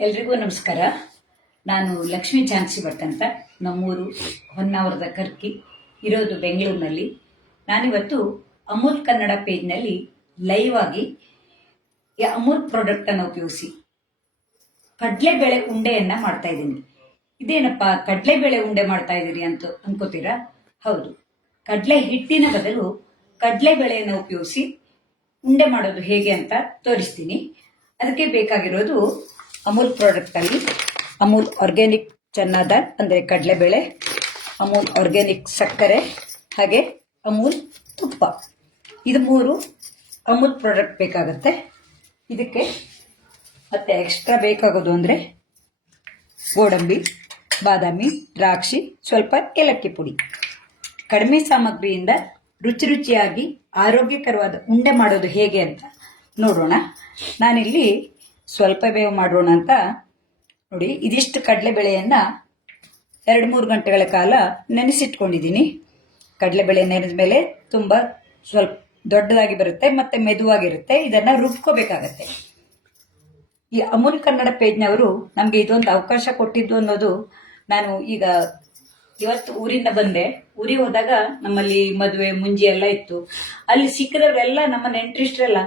ಎಲ್ರಿಗೂ ನಮಸ್ಕಾರ. ನಾನು ಲಕ್ಷ್ಮೀ ಝಾನ್ಸಿ ಭಟ್ ಅಂತ. ನಮ್ಮೂರು ಹೊನ್ನಾವರದ ಕರ್ಕಿ, ಇರೋದು ಬೆಂಗಳೂರಿನಲ್ಲಿ. ನಾನಿವತ್ತು ಅಮೂಲ್ ಕನ್ನಡ ಪೇಜ್ನಲ್ಲಿ ಲೈವ್ ಆಗಿ ಅಮೂಲ್ ಪ್ರಾಡಕ್ಟನ್ನು ಉಪಯೋಗಿಸಿ ಕಡಲೆಬೇಳೆ ಉಂಡೆಯನ್ನ ಮಾಡ್ತಾ ಇದ್ದೀನಿ. ಇದೇನಪ್ಪ ಕಡಲೆಬೇಳೆ ಉಂಡೆ ಮಾಡ್ತಾ ಇದ್ದೀರಿ ಅಂತ ಅನ್ಕೋತೀರಾ? ಹೌದು, ಕಡಲೆ ಹಿಟ್ಟಿನ ಬದಲು ಕಡಲೆಬೇಳೆಯನ್ನು ಉಪಯೋಗಿಸಿ ಉಂಡೆ ಮಾಡೋದು ಹೇಗೆ ಅಂತ ತೋರಿಸ್ತೀನಿ. ಅದಕ್ಕೆ ಬೇಕಾಗಿರೋದು ಅಮೂಲ್ ಪ್ರಾಡಕ್ಟ್ ಅಲ್ಲಿ ಅಮೂಲ್ ಆರ್ಗ್ಯಾನಿಕ್ ಚನ್ನಾ ದಾಲ್ ಅಂದರೆ ಕಡಲೆಬೇಳೆ, ಅಮೂಲ್ ಆರ್ಗ್ಯಾನಿಕ್ ಸಕ್ಕರೆ, ಹಾಗೆ ಅಮೂಲ್ ತುಪ್ಪ. ಇದು 3 ಅಮೂಲ್ ಪ್ರಾಡಕ್ಟ್ ಬೇಕಾಗುತ್ತೆ. ಇದಕ್ಕೆ ಮತ್ತೆ ಎಕ್ಸ್ಟ್ರಾ ಬೇಕಾಗೋದು ಅಂದರೆ ಗೋಡಂಬಿ, ಬಾದಾಮಿ, ದ್ರಾಕ್ಷಿ, ಸ್ವಲ್ಪ ಏಲಕ್ಕಿ ಪುಡಿ. ಕಡಿಮೆ ಸಾಮಗ್ರಿಯಿಂದ ರುಚಿಯಾಗಿ ಆರೋಗ್ಯಕರವಾದ ಉಂಡೆ ಮಾಡೋದು ಹೇಗೆ ಅಂತ ನೋಡೋಣ. ನಾನಿಲ್ಲಿ ಸ್ವಲ್ಪ ಬೇವು ಮಾಡೋಣ ಅಂತ ನೋಡಿ, ಇದಿಷ್ಟು ಕಡಲೆಬೇಳೆಯನ್ನ 2-3 ಗಂಟೆಗಳ ಕಾಲ ನೆನೆಸಿಟ್ಕೊಂಡಿದ್ದೀನಿ. ಕಡಲೆಬೇಳೆ ನೆನೆದ ಮೇಲೆ ತುಂಬ ಸ್ವಲ್ಪ ದೊಡ್ಡದಾಗಿ ಬರುತ್ತೆ ಮತ್ತೆ ಮೆದುವಾಗಿರುತ್ತೆ. ಇದನ್ನ ರುಬ್ಕೋಬೇಕಾಗತ್ತೆ. ಈ ಅಮೂಲ್ ಕನ್ನಡ ಪೇಜ್ನವರು ನಮಗೆ ಇದೊಂದು ಅವಕಾಶ ಕೊಟ್ಟಿದ್ದು ಅನ್ನೋದು, ನಾನು ಈಗ ಇವತ್ತು ಊರಿಂದ ಬಂದೆ. ಊರಿಗೆ ಹೋದಾಗ ನಮ್ಮಲ್ಲಿ ಮದುವೆ ಮುಂಜಿ ಎಲ್ಲ ಇತ್ತು. ಅಲ್ಲಿ ಸಿಕ್ಕದವರೆಲ್ಲ ನಮ್ಮ ನೆಂಟ್ರಿಷ್ಟ್ರೆಲ್ಲ,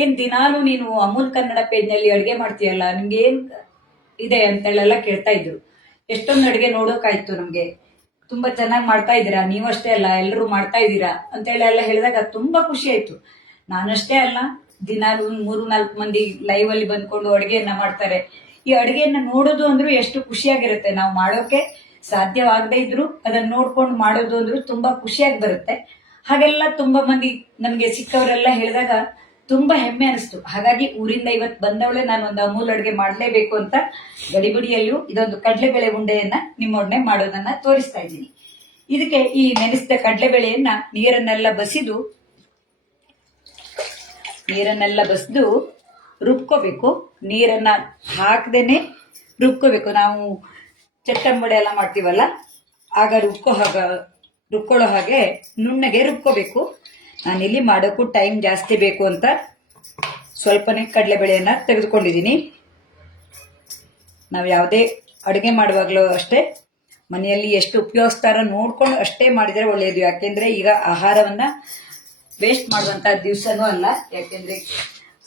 ಏನ್ ದಿನಾಲು ನೀನು ಅಮೂಲ್ ಕನ್ನಡ ಪೇಜ್ನಲ್ಲಿ ಅಡುಗೆ ಮಾಡ್ತೀಯಲ್ಲ, ನಿಮ್ಗೆ ಏನ್ ಇದೆ ಅಂತೇಳೆಲ್ಲ ಕೇಳ್ತಾ ಇದ್ರು. ಎಷ್ಟೊಂದು ಅಡುಗೆ ನೋಡೋಕಾಯ್ತು ನಮ್ಗೆ. ತುಂಬಾ ಚೆನ್ನಾಗಿ ಮಾಡ್ತಾ ಇದ್ದೀರಾ, ನೀವಷ್ಟೇ ಅಲ್ಲ ಎಲ್ಲರೂ ಮಾಡ್ತಾ ಇದ್ದೀರಾ ಅಂತೇಳಿ ಎಲ್ಲ ಹೇಳಿದಾಗ ತುಂಬಾ ಖುಷಿ ಆಯ್ತು. ನಾನಷ್ಟೇ ಅಲ್ಲ, ದಿನಾಲು 3-4 ಮಂದಿ ಲೈವ್ ಅಲ್ಲಿ ಬಂದ್ಕೊಂಡು ಅಡುಗೆಯನ್ನ ಮಾಡ್ತಾರೆ. ಈ ಅಡುಗೆಯನ್ನ ನೋಡೋದು ಅಂದ್ರೂ ಎಷ್ಟು ಖುಷಿಯಾಗಿರುತ್ತೆ. ನಾವು ಮಾಡೋಕೆ ಸಾಧ್ಯವಾಗದೇ ಇದ್ರು ಅದನ್ನ ನೋಡ್ಕೊಂಡು ಮಾಡೋದು ಅಂದ್ರೂ ತುಂಬಾ ಖುಷಿಯಾಗಿ ಬರುತ್ತೆ. ಹಾಗೆಲ್ಲ ತುಂಬಾ ಮಂದಿ ನಮ್ಗೆ ಸಿಕ್ಕವರೆಲ್ಲ ಹೇಳಿದಾಗ ತುಂಬಾ ಹೆಮ್ಮೆ ಅನಿಸ್ತು. ಹಾಗಾಗಿ ಊರಿಂದ ಇವತ್ತು ಬಂದವಳೆ ನಾನು ಒಂದು ಅಮೂಲ್ ಅಡುಗೆ ಮಾಡಲೇಬೇಕು ಅಂತ ಗಡಿಬಿಡಿಯಲ್ಲೂ ಇದೊಂದು ಕಡಲೆಬೇಳೆ ಉಂಡೆಯನ್ನ ನಿಮ್ಮೊಡನೆ ಮಾಡೋದನ್ನ ತೋರಿಸ್ತಾ ಇದ್ದೀನಿ. ಇದಕ್ಕೆ ಈ ನೆನೆಸಿದ ಕಡಲೆಬೇಳೆಯನ್ನ ನೀರನ್ನೆಲ್ಲ ಬಸಿದು ರುಬ್ಕೋಬೇಕು. ನೀರನ್ನ ಹಾಕದೇನೆ ರುಬ್ಕೋಬೇಕು. ನಾವು ಚಕ್ಕಂಬಡೆ ಎಲ್ಲ ಮಾಡ್ತೀವಲ್ಲ, ಆಗ ರುಬ್ಕೊಳ್ಳೋ ಹಾಗೆ ನುಣ್ಣಗೆ ರುಬ್ಕೋಬೇಕು. ನಾನಿಲ್ಲಿ ಮಾಡೋಕ್ಕೂ ಟೈಮ್ ಜಾಸ್ತಿ ಬೇಕು ಅಂತ ಸ್ವಲ್ಪನೇ ಕಡಲೆಬೇಳೆಯನ್ನ ತೆಗೆದುಕೊಂಡಿದ್ದೀನಿ. ನಾವು ಯಾವುದೇ ಅಡುಗೆ ಮಾಡುವಾಗಲೂ ಅಷ್ಟೇ ಮನೆಯಲ್ಲಿ ಎಷ್ಟು ಉಪಯೋಗಿಸ್ತಾರ ನೋಡ್ಕೊಂಡು ಅಷ್ಟೇ ಮಾಡಿದರೆ ಒಳ್ಳೆಯದು. ಯಾಕೆಂದ್ರೆ ಈಗ ಆಹಾರವನ್ನ ವೇಸ್ಟ್ ಮಾಡುವಂತ ದಿವಸನೂ ಅಲ್ಲ. ಯಾಕೆಂದ್ರೆ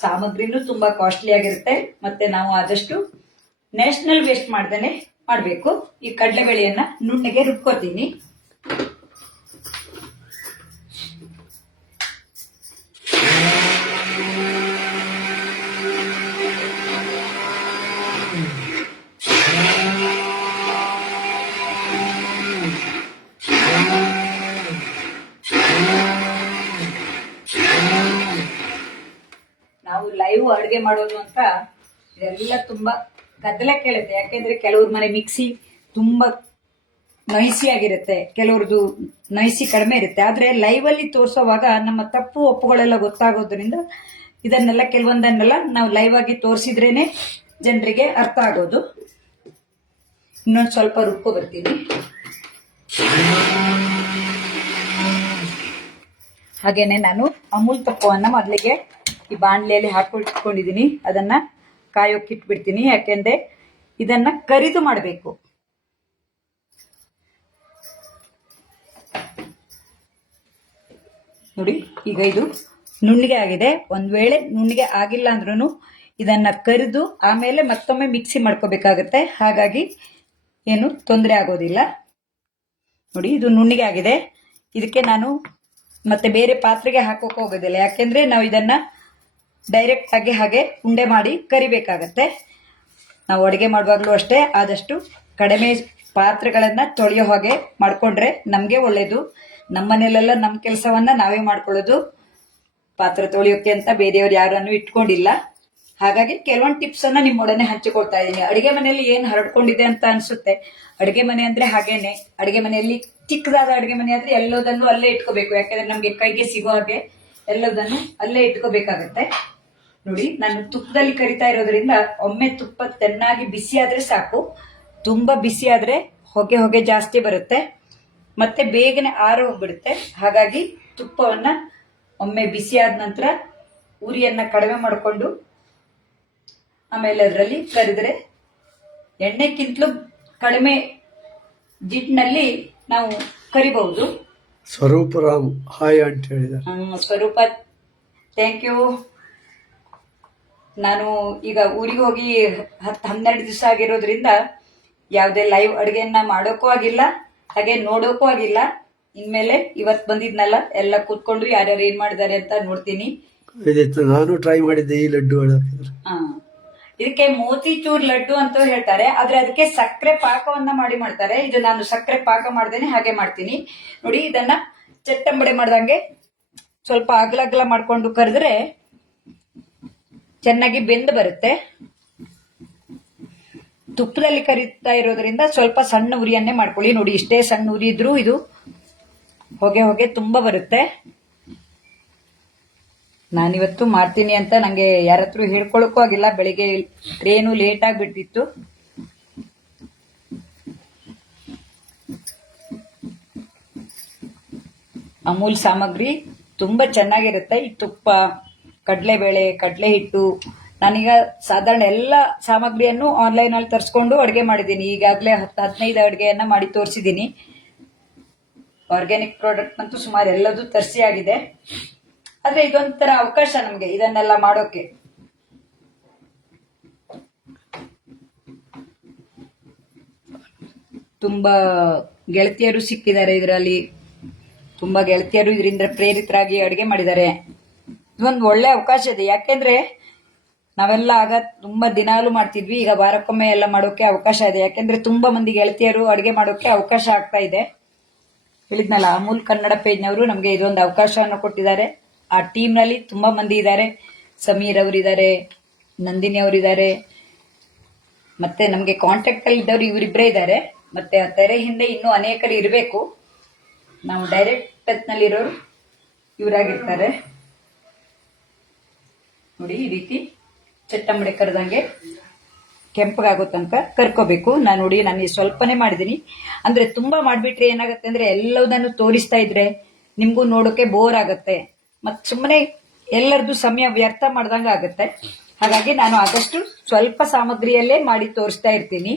ಸಾಮಗ್ರಿನೂ ತುಂಬಾ ಕಾಸ್ಟ್ಲಿ ಆಗಿರುತ್ತೆ. ಮತ್ತೆ ನಾವು ಆದಷ್ಟು ನ್ಯಾಷನಲ್ ವೇಸ್ಟ್ ಮಾಡ್ದೇನೆ ಮಾಡಬೇಕು. ಈ ಕಡಲೆಬೇಳೆಯನ್ನ ನುಣ್ಣಗೆ ರುಬ್ಕೋತೀನಿ. ನಾವು ಲೈವ್ ಅಡುಗೆ ಮಾಡೋದು ಅಂತ ಇದೆಲ್ಲ ತುಂಬಾ ಗದ್ದಲ ಕೇಳುತ್ತೆ. ಯಾಕೆಂದ್ರೆ ಕೆಲವ್ರ ಮನೆ ಮಿಕ್ಸಿ ತುಂಬಾ ನೈಸಿ ಆಗಿರುತ್ತೆ, ಕೆಲವ್ರದ್ದು ನೈಸಿ ಕಡಿಮೆ ಇರುತ್ತೆ. ಆದ್ರೆ ಲೈವ್ ಅಲ್ಲಿ ತೋರಿಸೋವಾಗ ನಮ್ಮ ತಪ್ಪು ಒಪ್ಪುಗಳೆಲ್ಲ ಗೊತ್ತಾಗೋದ್ರಿಂದ ಇದನ್ನೆಲ್ಲ ಕೆಲವೊಂದನ್ನೆಲ್ಲ ನಾವು ಲೈವ್ ಆಗಿ ತೋರಿಸಿದ್ರೇನೆ ಜನರಿಗೆ ಅರ್ಥ ಆಗೋದು. ಇನ್ನೊಂದು ಸ್ವಲ್ಪ ರುಬ್ಕೊ ಬರ್ತೀನಿ. ಹಾಗೇನೆ ನಾನು ಅಮೂಲ್ ತುಪ್ಪವನ್ನ ಮೊದಲಿಗೆ ಈ ಬಾಣಲೆಯಲ್ಲಿ ಹಾಕೊಂಡಿದ್ದೀನಿ. ಅದನ್ನ ಕಾಯೋಕ್ಕಿಟ್ಬಿಡ್ತೀನಿ. ಯಾಕೆಂದ್ರೆ ಇದನ್ನ ಕರಿದು ಮಾಡಬೇಕು. ನೋಡಿ, ಈಗ ಇದು ನುಣ್ಣಿಗೆ ಆಗಿದೆ. ಒಂದ್ ವೇಳೆ ನುಣ್ಣಿಗೆ ಆಗಿಲ್ಲ ಅಂದ್ರೂ ಇದನ್ನ ಕರಿದು ಆಮೇಲೆ ಮತ್ತೊಮ್ಮೆ ಮಿಕ್ಸಿ ಮಾಡ್ಕೋಬೇಕಾಗತ್ತೆ. ಹಾಗಾಗಿ ಏನು ತೊಂದರೆ ಆಗೋದಿಲ್ಲ. ನೋಡಿ, ಇದು ನುಣ್ಣಿಗೆ ಆಗಿದೆ. ಇದಕ್ಕೆ ನಾನು ಮತ್ತೆ ಬೇರೆ ಪಾತ್ರೆಗೆ ಹಾಕೋಕೆ ಹೋಗೋದಿಲ್ಲ. ಯಾಕೆಂದ್ರೆ ನಾವು ಇದನ್ನ ಡೈರೆಕ್ಟ್ ಆಗಿ ಹಾಗೆ ಉಂಡೆ ಮಾಡಿ ಕರಿಬೇಕಾಗತ್ತೆ. ನಾವು ಅಡುಗೆ ಮಾಡುವಾಗಲೂ ಅಷ್ಟೇ ಆದಷ್ಟು ಕಡಿಮೆ ಪಾತ್ರೆಗಳನ್ನ ತೊಳೆಯೋ ಹಾಗೆ ಮಾಡ್ಕೊಂಡ್ರೆ ನಮ್ಗೆ ಒಳ್ಳೇದು. ನಮ್ಮನೇಲೆಲ್ಲ ನಮ್ಮ ಕೆಲಸವನ್ನ ನಾವೇ ಮಾಡ್ಕೊಳ್ಳೋದು. ಪಾತ್ರೆ ತೊಳೆಯೋಕೆ ಅಂತ ಬೇರೆಯವ್ರು ಯಾರನ್ನು ಇಟ್ಕೊಂಡಿಲ್ಲ. ಹಾಗಾಗಿ ಕೆಲವೊಂದು ಟಿಪ್ಸ್ ಅನ್ನ ನಿಮ್ಮೊಡನೆ ಹಂಚಿಕೊಳ್ತಾ ಇದ್ದೀನಿ. ಅಡುಗೆ ಮನೆಯಲ್ಲಿ ಏನ್ ಹರಡ್ಕೊಂಡಿದೆ ಅಂತ ಅನ್ಸುತ್ತೆ. ಅಡುಗೆ ಮನೆ ಅಂದ್ರೆ ಹಾಗೇನೆ. ಅಡುಗೆ ಮನೆಯಲ್ಲಿ ಚಿಕ್ಕದಾದ ಅಡುಗೆ ಮನೆ ಆದ್ರೆ ಎಲ್ಲದನ್ನು ಅಲ್ಲೇ ಇಟ್ಕೋಬೇಕು. ಯಾಕಂದ್ರೆ ನಮ್ಗೆ ಕೈಗೆ ಸಿಗೋ ಹಾಗೆ ಎಲ್ಲದನ್ನು ಅಲ್ಲೇ ಇಟ್ಕೋಬೇಕಾಗತ್ತೆ. ನೋಡಿ, ನಾನು ತುಪ್ಪದಲ್ಲಿ ಕರಿತಾ ಇರೋದ್ರಿಂದ ಒಮ್ಮೆ ತುಪ್ಪ ಚೆನ್ನಾಗಿ ಬಿಸಿ ಆದ್ರೆ ಸಾಕು. ತುಂಬಾ ಬಿಸಿ ಆದ್ರೆ ಹೊಗೆ ಜಾಸ್ತಿ ಬರುತ್ತೆ, ಮತ್ತೆ ಬೇಗನೆ ಆರು ಹೋಗ್ಬಿಡುತ್ತೆ. ಹಾಗಾಗಿ ತುಪ್ಪವನ್ನ ಒಮ್ಮೆ ಬಿಸಿ ಆದ ನಂತರ ಉರಿಯನ್ನ ಕಡಿಮೆ ಮಾಡಿಕೊಂಡು ಆಮೇಲೆ ಅದರಲ್ಲಿ ಕರೆದ್ರೆ ಎಣ್ಣೆಕ್ಕಿಂತಲೂ ಕಡಿಮೆ ಜಿಡ್ನಲ್ಲಿ ನಾವು ಕರಿಬಹುದು. ಸ್ವರೂಪರಾಮ್ ಹಾಯ್ ಅಂತ ಹೇಳಿದ್ದಾರೆ. ಸ್ವರೂಪ ಥ್ಯಾಂಕ್ ಯು. ನಾನು ಈಗ ಊರಿಗೆ ಹೋಗಿ 10-12 ದಿವಸ ಆಗಿರೋದ್ರಿಂದ ಯಾವುದೇ ಲೈವ್ ಅಡುಗೆಯನ್ನ ಮಾಡೋಕ್ಕೂ ಆಗಿಲ್ಲ, ಹಾಗೆ ನೋಡೋಕ್ಕೂ ಆಗಿಲ್ಲ. ಇನ್ಮೇಲೆ ಇವತ್ತು ಬಂದಿದ್ನಲ್ಲ ಎಲ್ಲ ಕೂತ್ಕೊಂಡು ಯಾರ್ಯಾರು ಏನ್ ಮಾಡಿದ್ದಾರೆ ಅಂತ ನೋಡ್ತೀನಿ. ನಾನು ಟ್ರೈ ಮಾಡಿದ್ದೆ ಈ ಲಡ್ಡು. ಇದಕ್ಕೆ ಮೋತಿಚೂರ್ ಲಡ್ಡು ಅಂತ ಹೇಳ್ತಾರೆ, ಆದ್ರೆ ಅದಕ್ಕೆ ಸಕ್ಕರೆ ಪಾಕವನ್ನ ಮಾಡ್ತಾರೆ. ಇದು ನಾನು ಸಕ್ಕರೆ ಪಾಕ ಮಾಡ್ದೇನೆ ಹಾಗೆ ಮಾಡ್ತೀನಿ ನೋಡಿ. ಇದನ್ನ ಚಟ್ಟಂಬಡೆ ಮಾಡ್ದಂಗೆ ಸ್ವಲ್ಪ ಅಗಲ ಮಾಡ್ಕೊಂಡು ಕರೆದ್ರೆ ಚೆನ್ನಾಗಿ ಬೆಂದು ಬರುತ್ತೆ. ತುಪ್ಪದಲ್ಲಿ ಕರಿತಾ ಇರೋದ್ರಿಂದ ಸ್ವಲ್ಪ ಸಣ್ಣ ಉರಿಯನ್ನೇ ಮಾಡ್ಕೊಳ್ಳಿ. ನೋಡಿ, ಇಷ್ಟೇ ಸಣ್ಣ ಉರಿ ಇದ್ರೂ ಇದು ಹೊಗೆ ತುಂಬಾ ಬರುತ್ತೆ. ನಾನಿವತ್ತು ಮಾಡ್ತೀನಿ ಅಂತ ನಂಗೆ ಯಾರತ್ರ ಹೇಳ್ಕೊಳಕ್ಕೂ ಆಗಿಲ್ಲ. ಬೆಳಿಗ್ಗೆ ಟ್ರೇನು ಲೇಟ್ ಆಗಿಬಿಟ್ಟಿತ್ತು. ಅಮೂಲ್ ಸಾಮಗ್ರಿ ತುಂಬಾ ಚೆನ್ನಾಗಿರುತ್ತೆ. ಈ ತುಪ್ಪ, ಕಡಲೆಬೇಳೆ, ಕಡಲೆ ಹಿಟ್ಟು, ನಾನೀಗ ಸಾಧಾರಣ ಎಲ್ಲ ಸಾಮಗ್ರಿಯನ್ನು ಆನ್ಲೈನ್ ಅಲ್ಲಿ ತರಿಸ್ಕೊಂಡು ಅಡುಗೆ ಮಾಡಿದ್ದೀನಿ. ಈಗಾಗಲೇ 10-15 ಅಡುಗೆಯನ್ನ ಮಾಡಿ ತೋರಿಸಿದ್ದೀನಿ. ಆರ್ಗ್ಯಾನಿಕ್ ಪ್ರಾಡಕ್ಟ್ ಅಂತೂ ಸುಮಾರು ಎಲ್ಲದೂ ತರಿಸಿ ಆಗಿದೆ. ಆದ್ರೆ ಇದೊಂಥರ ಅವಕಾಶ ನಮ್ಗೆ ಇದನ್ನೆಲ್ಲ ಮಾಡೋಕೆ. ತುಂಬಾ ಗೆಳತಿಯರು ಸಿಕ್ಕಿದ್ದಾರೆ ಇದರಲ್ಲಿ. ತುಂಬಾ ಗೆಳತಿಯರು ಇದರಿಂದ ಪ್ರೇರಿತರಾಗಿ ಅಡುಗೆ ಮಾಡಿದ್ದಾರೆ. ಇದೊಂದು ಒಳ್ಳೆ ಅವಕಾಶ ಇದೆ. ಯಾಕೆಂದ್ರೆ ನಾವೆಲ್ಲ ಆಗ ತುಂಬಾ ದಿನಾಲು ಮಾಡ್ತಿದ್ವಿ, ಈಗ ವಾರಕ್ಕೊಮ್ಮೆ ಎಲ್ಲ ಮಾಡೋಕೆ ಅವಕಾಶ ಇದೆ. ಯಾಕೆಂದ್ರೆ ತುಂಬಾ ಮಂದಿ ಗೆಳತಿಯರು ಅಡುಗೆ ಮಾಡೋಕೆ ಅವಕಾಶ ಆಗ್ತಾ ಇದೆ. ಹೇಳಿದ್ನಲ್ಲ, ಅಮೂಲ್ ಕನ್ನಡ ಪೇಜ್ನವರು ನಮ್ಗೆ ಇದೊಂದು ಅವಕಾಶವನ್ನು ಕೊಟ್ಟಿದ್ದಾರೆ. ಆ ಟೀಮ್ ನಲ್ಲಿ ತುಂಬಾ ಮಂದಿ ಇದ್ದಾರೆ. ಸಮೀರ್ ಅವರಿದ್ದಾರೆ, ನಂದಿನಿ ಅವರಿದ್ದಾರೆ, ಮತ್ತೆ ನಮ್ಗೆ ಕಾಂಟ್ಯಾಕ್ಟ್ ಅಲ್ಲಿ ಇದ್ದವರು ಇವರಿಬ್ಬರೇ ಇದ್ದಾರೆ. ಮತ್ತೆ ಆ ತೆರೆ ಹಿಂದೆ ಇನ್ನೂ ಅನೇಕರು ಇರಬೇಕು. ನಾವು ಡೈರೆಕ್ಟ್ ಟಚ್ ನಲ್ಲಿ ಇರೋರು ಇವರಾಗಿರ್ತಾರೆ. ನೋಡಿ, ಈ ರೀತಿ ಚಟ್ಟಂಬಡೆ ಕರೆದಂಗೆ ಕೆಂಪಗಾಗೋ ತನಕ ಕರ್ಕೋಬೇಕು. ನೋಡಿ, ನಾನು ಸ್ವಲ್ಪನೇ ಮಾಡಿದೀನಿ. ಅಂದ್ರೆ ತುಂಬಾ ಮಾಡ್ಬಿಟ್ರೆ ಏನಾಗುತ್ತೆ ಅಂದ್ರೆ ಎಲ್ಲದನ್ನು ತೋರಿಸ್ತಾ ಇದ್ರೆ ನಿಮ್ಗೂ ನೋಡೋಕೆ ಬೋರ್ ಆಗತ್ತೆ, ಮತ್ ಸುಮ್ಮನೆ ಎಲ್ಲರದು ಸಮಯ ವ್ಯರ್ಥ ಮಾಡ್ದಂಗ ಆಗತ್ತೆ. ಹಾಗಾಗಿ ನಾನು ಆದಷ್ಟು ಸ್ವಲ್ಪ ಸಾಮಗ್ರಿಯಲ್ಲೇ ಮಾಡಿ ತೋರಿಸ್ತಾ ಇರ್ತೀನಿ.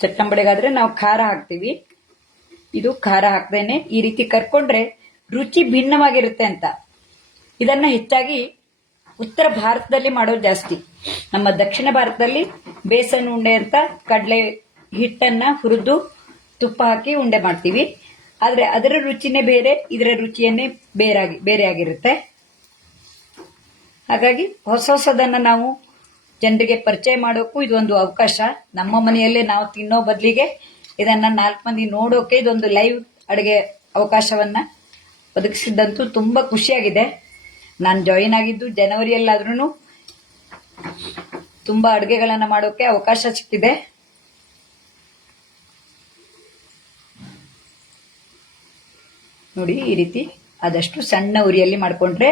ಚಟ್ಟಂಬಡೆಗಾದ್ರೆ ನಾವು ಖಾರ ಹಾಕ್ತಿವಿ. ಇದು ಖಾರ ಹಾಕ್ದೇನೆ ಈ ರೀತಿ ಕರ್ಕೊಂಡ್ರೆ ರುಚಿ ಭಿನ್ನವಾಗಿರುತ್ತೆ ಅಂತ. ಇದನ್ನ ಹೆಚ್ಚಾಗಿ ಉತ್ತರ ಭಾರತದಲ್ಲಿ ಮಾಡೋದು ಜಾಸ್ತಿ. ನಮ್ಮ ದಕ್ಷಿಣ ಭಾರತದಲ್ಲಿ ಬೇಸನ್ ಉಂಡೆ ಅಂತ ಕಡಲೆ ಹಿಟ್ಟನ್ನ ಹುರಿದು ತುಪ್ಪ ಹಾಕಿ ಉಂಡೆ ಮಾಡ್ತೀವಿ. ಆದ್ರೆ ಅದರ ರುಚಿನೇ ಬೇರೆ, ಇದರ ರುಚಿಯನ್ನೇ ಬೇರೆ ಆಗಿರುತ್ತೆ. ಹಾಗಾಗಿ ಹೊಸದನ್ನ ನಾವು ಜನರಿಗೆ ಪರಿಚಯ ಮಾಡೋಕ್ಕೂ ಇದೊಂದು ಅವಕಾಶ. ನಮ್ಮ ಮನೆಯಲ್ಲೇ ನಾವು ತಿನ್ನೋ ಬದಲಿಗೆ ಇದನ್ನ 4 ಮಂದಿ ನೋಡೋಕೆ ಇದೊಂದು ಲೈವ್ ಅಡುಗೆ ಅವಕಾಶವನ್ನ ಒದಗಿಸಿದ್ದಂತೂ ತುಂಬಾ ಖುಷಿಯಾಗಿದೆ. ನಾನು ಜಾಯಿನ್ ಆಗಿದ್ದು ಜನವರಿಯಲ್ಲಾದ್ರೂ ತುಂಬಾ ಅಡುಗೆಗಳನ್ನ ಮಾಡೋಕೆ ಅವಕಾಶ ಸಿಕ್ಕಿದೆ. ನೋಡಿ, ಈ ರೀತಿ ಆದಷ್ಟು ಸಣ್ಣ ಉರಿಯಲ್ಲಿ ಮಾಡ್ಕೊಂಡ್ರೆ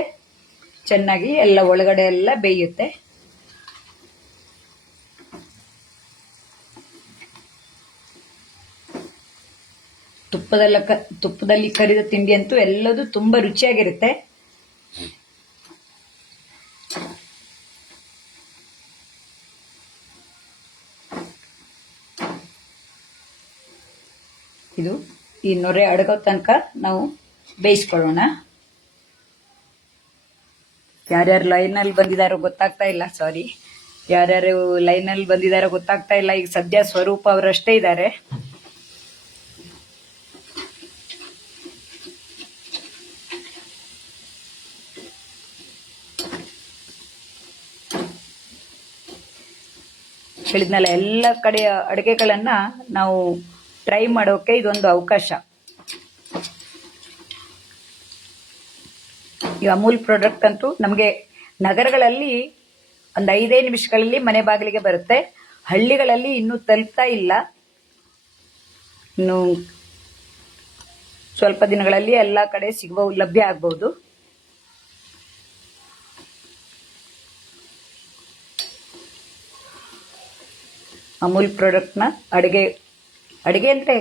ಚೆನ್ನಾಗಿ ಎಲ್ಲ ಒಳಗಡೆ ಎಲ್ಲ ಬೇಯುತ್ತೆ. ತುಪ್ಪದಲ್ಲಿ ಕರಿದ ತಿಂಡಿ ಅಂತೂ ಎಲ್ಲದೂ ತುಂಬಾ ರುಚಿಯಾಗಿರುತ್ತೆ. ಇದು ಈ ನೊರೆ ಅಡಗೋ ತನಕ ನಾವು ಬೇಯಿಸ್ಕೊಳ್ಳೋಣ. ಯಾರ್ಯಾರು ಲೈನಲ್ಲಿ ಬಂದಿದಾರೋ ಗೊತ್ತಾಗ್ತಾ ಇಲ್ಲ, ಸಾರಿ. ಯಾರ್ಯಾರು ಲೈನಲ್ಲಿ ಬಂದಿದಾರೋ ಗೊತ್ತಾಗ್ತಾ ಇಲ್ಲ. ಈಗ ಸದ್ಯ ಸ್ವರೂಪ ಅವರಷ್ಟೇ ಇದ್ದಾರೆ. ಹೇಳಿದ್ನಲ್ಲ, ಎಲ್ಲ ಕಡೆಯ ಅಡುಗೆಗಳನ್ನ ನಾವು ಟ್ರೈ ಮಾಡೋಕೆ ಇದೊಂದು ಅವಕಾಶ. ಈ ಅಮೂಲ್ ಪ್ರಾಡಕ್ಟ್ ಅಂತೂ ನಮಗೆ ನಗರಗಳಲ್ಲಿ ಒಂದು 5 ನಿಮಿಷಗಳಲ್ಲಿ ಮನೆ ಬಾಗಿಲಿಗೆ ಬರುತ್ತೆ. ಹಳ್ಳಿಗಳಲ್ಲಿ ಇನ್ನೂ ತಲುಪ್ತಾ ಇಲ್ಲ. ಇನ್ನು ಸ್ವಲ್ಪ ದಿನಗಳಲ್ಲಿ ಎಲ್ಲ ಕಡೆ ಲಭ್ಯ ಆಗಬಹುದು. ಅಮೂಲ್ ಪ್ರಾಡಕ್ಟ್ನ ಅಡುಗೆ ಅಡುಗೆ ಅಂದರೆ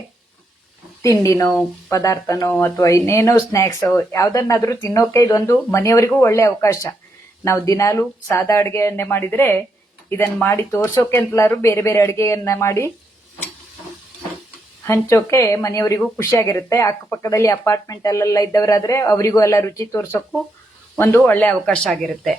ತಿಂಡಿನೋ ಪದಾರ್ಥನೋ ಅಥವಾ ಇನ್ನೇನೋ ಸ್ನ್ಯಾಕ್ಸೋ ಯಾವುದನ್ನಾದರೂ ತಿನ್ನೋಕೆ ಇದೊಂದು ಮನೆಯವರಿಗೂ ಒಳ್ಳೆ ಅವಕಾಶ. ನಾವು ದಿನಾಲೂ ಸಾದಾ ಅಡುಗೆಯನ್ನೇ ಮಾಡಿದರೆ ಇದನ್ನು ಮಾಡಿ ತೋರ್ಸೋಕೆ ಅಂತಲಾದ್ರು ಬೇರೆ ಬೇರೆ ಅಡುಗೆಯನ್ನ ಮಾಡಿ ಹಂಚೋಕೆ ಮನೆಯವರಿಗೂ ಖುಷಿಯಾಗಿರುತ್ತೆ. ಅಕ್ಕಪಕ್ಕದಲ್ಲಿ ಅಪಾರ್ಟ್ಮೆಂಟ್ ಅಲ್ಲೆಲ್ಲ ಇದ್ದವರಾದ್ರೆ ಅವರಿಗೂ ಎಲ್ಲ ರುಚಿ ತೋರ್ಸೋಕ್ಕೂ ಒಂದು ಒಳ್ಳೆ ಅವಕಾಶ ಆಗಿರುತ್ತೆ.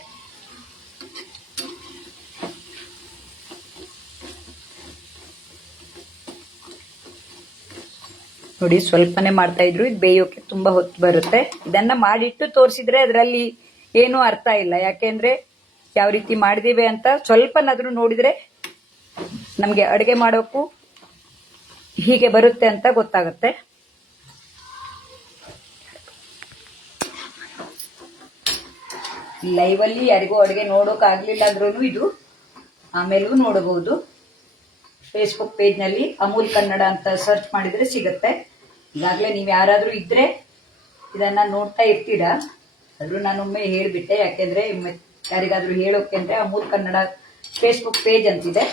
ನೋಡಿ, ಸ್ವಲ್ಪನೇ ಮಾಡ್ತಾ ಇದ್ರು, ಇದು ಬೇಯೋಕೆ ತುಂಬಾ ಹೊತ್ತು ಬರುತ್ತೆ. ಇದನ್ನ ಮಾಡಿಟ್ಟು ತೋರಿಸಿದ್ರೆ ಅದರಲ್ಲಿ ಏನೂ ಅರ್ಥ ಇಲ್ಲ. ಯಾಕೆಂದ್ರೆ ಯಾವ ರೀತಿ ಮಾಡಿದೀವಿ ಅಂತ ಸ್ವಲ್ಪನಾದ್ರೂ ನೋಡಿದ್ರೆ ನಮ್ಗೆ ಅಡುಗೆ ಮಾಡೋಕ್ಕೂ ಹೀಗೆ ಬರುತ್ತೆ ಅಂತ ಗೊತ್ತಾಗುತ್ತೆ. ಲೈವಲ್ಲಿ ಯಾರಿಗೂ ಅಡುಗೆ ನೋಡೋಕೆ ಆಗ್ಲಿಲ್ಲ ಅಂದ್ರೂ ಇದು ಆಮೇಲೂ ನೋಡಬಹುದು. ಫೇಸ್ಬುಕ್ ಪೇಜ್ನಲ್ಲಿ ಅಮೂಲ್ ಕನ್ನಡ ಅಂತ ಸರ್ಚ್ ಮಾಡಿದ್ರೆ ಸಿಗುತ್ತೆ. ಈಗಾಗಲೇ ನೀವು ಯಾರಾದರೂ ಇದ್ರೆ ಇದನ್ನ ನೋಡ್ತಾ ಇರ್ತೀರಾ. ಆದರೂ ನಾನೊಮ್ಮೆ ಹೇಳಿಬಿಟ್ಟೆ, ಯಾಕೆಂದ್ರೆ ಯಾರಿಗಾದ್ರೂ ಹೇಳೋಕೆ ಅಂದ್ರೆ ಅಮೂಲ್ ಕನ್ನಡ ಫೇಸ್ಬುಕ್ ಪೇಜ್ ಅಂತಿದೆ.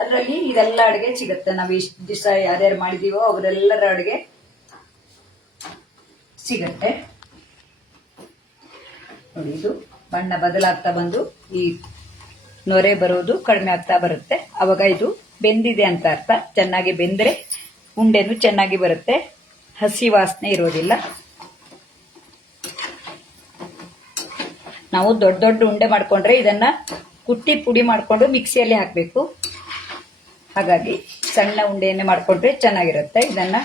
ಅದರಲ್ಲಿ ಇದೆಲ್ಲ ಅಡುಗೆ ಸಿಗುತ್ತೆ. ನಾವು ಇಷ್ಟು ದಿವಸ ಯಾರ್ಯಾರು ಮಾಡಿದೀವೋ ಅವರೆಲ್ಲರ ಅಡುಗೆ ಸಿಗತ್ತೆ. ನೋಡಿ, ಇದು ಬಣ್ಣ ಬದಲಾಗ್ತಾ ಬಂದು ಈ ನೊರೆ ಬರೋದು ಕಡಿಮೆ ಆಗ್ತಾ ಬರುತ್ತೆ. ಅವಾಗ ಇದು ಬೆಂದಿದೆ ಅಂತ ಅರ್ಥ. ಚೆನ್ನಾಗಿ ಬೆಂದ್ರೆ ಉಂಡೆನು ಚೆನ್ನಾಗಿ ಬರುತ್ತೆ, ಹಸಿ ವಾಸನೆ ಇರೋದಿಲ್ಲ. ನಾವು ದೊಡ್ಡ ದೊಡ್ಡ ಉಂಡೆ ಮಾಡ್ಕೊಂಡ್ರೆ ಇದನ್ನ ಕುಟ್ಟಿ ಪುಡಿ ಮಾಡ್ಕೊಂಡು ಮಿಕ್ಸಿಯಲ್ಲಿ ಹಾಕಬೇಕು. ಹಾಗಾಗಿ ಸಣ್ಣ ಉಂಡೆಯನ್ನೇ ಮಾಡ್ಕೊಂಡ್ರೆ ಚೆನ್ನಾಗಿರುತ್ತೆ. ಇದನ್ನ